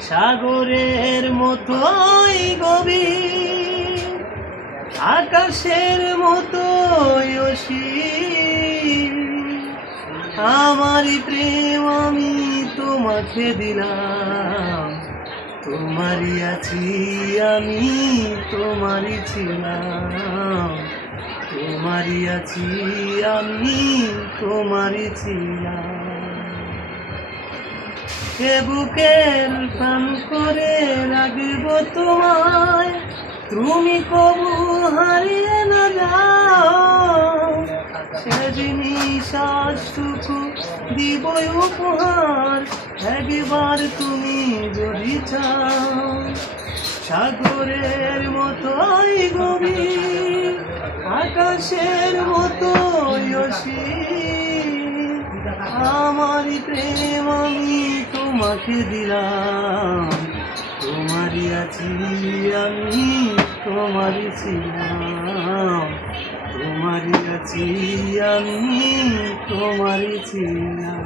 সাগরের মতোই গভীর, আকাশের মতোই অসীম, আমারই প্রেম আমি তোমাকে দিলাম। তোমারই আছি আমি, তোমারই ছিলাম। তোমারই আছি আমি, তোমারই ছিলাম। এ বুকের প্রাণ করে রাখবো তোমায়, তুমি কবু হারিয়ে না যাও। সেদিন শ্বাসটুকু দিবই উপহার, একবার তুমি যদি চাও। সাগরের মতোই গভীর, আকাশের মতোই অসীম, আমারই প্রেম আমি তোমাকে দিলাম। তোমারই আছি আমি, তোমারই ছিলাম। তোমারই আছি আমি, তোমারই ছিলাম।